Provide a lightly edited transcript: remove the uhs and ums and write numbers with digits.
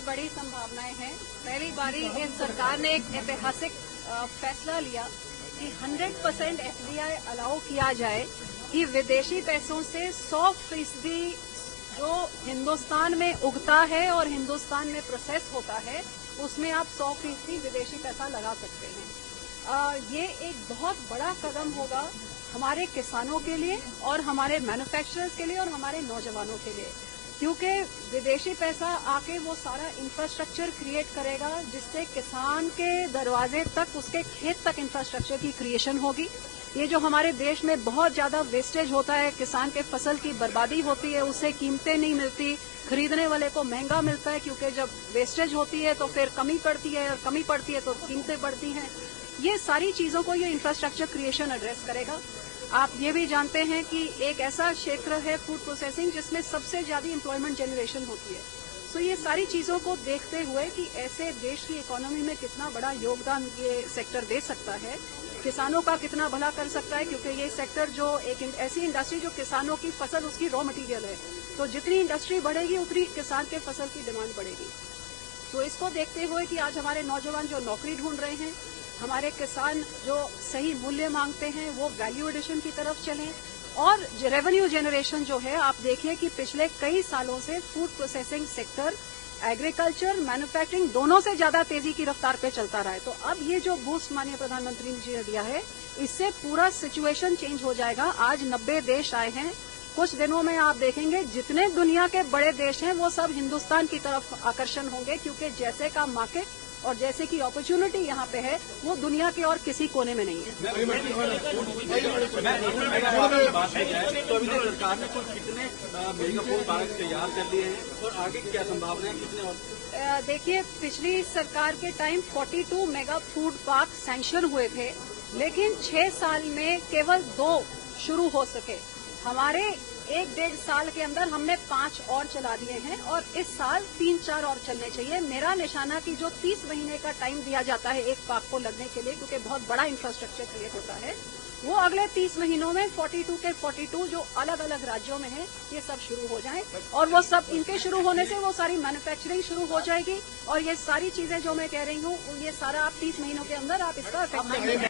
बहुत बड़ी संभावनाएं हैं। पहली बारी इस सरकार ने एक ऐतिहासिक फैसला लिया कि 100% FDI अलाउ किया जाए कि विदेशी पैसों से 100% जो हिंदुस्तान में उगता है और हिंदुस्तान में प्रोसेस होता है उसमें आप 100% विदेशी पैसा लगा सकते हैं। ये एक बहुत बड़ा कदम होगा हमारे किसानों के लिए और हमारे मैन्युफैक्चरर्स के लिए और हमारे नौजवानों के लिए, क्योंकि विदेशी पैसा आके वो सारा इंफ्रास्ट्रक्चर क्रिएट करेगा जिससे किसान के दरवाजे तक, उसके खेत तक इंफ्रास्ट्रक्चर की क्रिएशन होगी। ये जो हमारे देश में बहुत ज्यादा वेस्टेज होता है, किसान के फसल की बर्बादी होती है, उससे कीमतें नहीं मिलती, खरीदने वाले को महंगा मिलता है, क्योंकि जब वेस्टेज होती है तो फिर कमी पड़ती है और कमी पड़ती है तो कीमतें बढ़ती हैं। ये सारी चीजों को ये इंफ्रास्ट्रक्चर क्रिएशन एड्रेस करेगा। आप ये भी जानते हैं कि एक ऐसा क्षेत्र है फूड प्रोसेसिंग जिसमें सबसे ज्यादा एम्प्लॉयमेंट जनरेशन होती है। सो ये सारी चीजों को देखते हुए कि ऐसे देश की इकोनॉमी में कितना बड़ा योगदान ये सेक्टर दे सकता है, किसानों का कितना भला कर सकता है, क्योंकि ये सेक्टर जो एक ऐसी इंडस्ट्री जो किसानों की फसल उसकी रॉ मटेरियल है, तो जितनी इंडस्ट्री बढ़ेगी उतनी किसान के फसल की डिमांड बढ़ेगी। तो इसको देखते हुए कि आज हमारे नौजवान जो नौकरी ढूंढ रहे हैं, हमारे किसान जो सही मूल्य मांगते हैं वो वैल्यू एडिशन की तरफ चलें, और रेवेन्यू जनरेशन जो है, आप देखिए कि पिछले कई सालों से food processing sector agriculture manufacturing दोनों से ज्यादा तेजी की रफ्तार पे चलता रहा है। तो अब ये जो बूस्ट माननीय प्रधानमंत्री जी ने दिया है, इससे पूरा सिचुएशन चेंज हो जाएगा। आज 90 देश आए हैं, कुछ दिनों में आप देखेंगे जितने दुनिया के बड़े देश हैं वो सब हिंदुस्तान की तरफ आकर्षण होंगे, क्योंकि जैसे का मार्केट और जैसे की अपॉर्चुनिटी यहाँ पे है वो दुनिया के और किसी कोने में नहीं है। तो अभी सरकार ने कुछ कितने मेगा फूड पार्क तैयार कर लिए हैं और आगे क्या संभावना है, कितने और? देखिए, पिछली सरकार के time 42 mega food park sanction हुए थे, लेकिन 6 साल में केवल 2 शुरू हो सके। हमारे 1-1.5 साल के अंदर हमने 5 और चला दिए हैं और इस साल 3-4 और चलने चाहिए। मेरा निशाना कि जो 30 महीने का टाइम दिया जाता है एक पार्क को लगने के लिए, क्योंकि बहुत बड़ा इंफ्रास्ट्रक्चर क्रिएट होता है, वो अगले 30 महीनों में 42 के 42 जो अलग अलग राज्यों में है ये सब शुरू हो जाए, और वो सब इनके शुरू होने से वो सारी मैन्युफैक्चरिंग शुरू हो जाएगी, और ये सारी चीजें जो मैं कह रही हूँ ये सारा आप 30 महीनों के अंदर आप इसका इफेक्ट देखेंगे।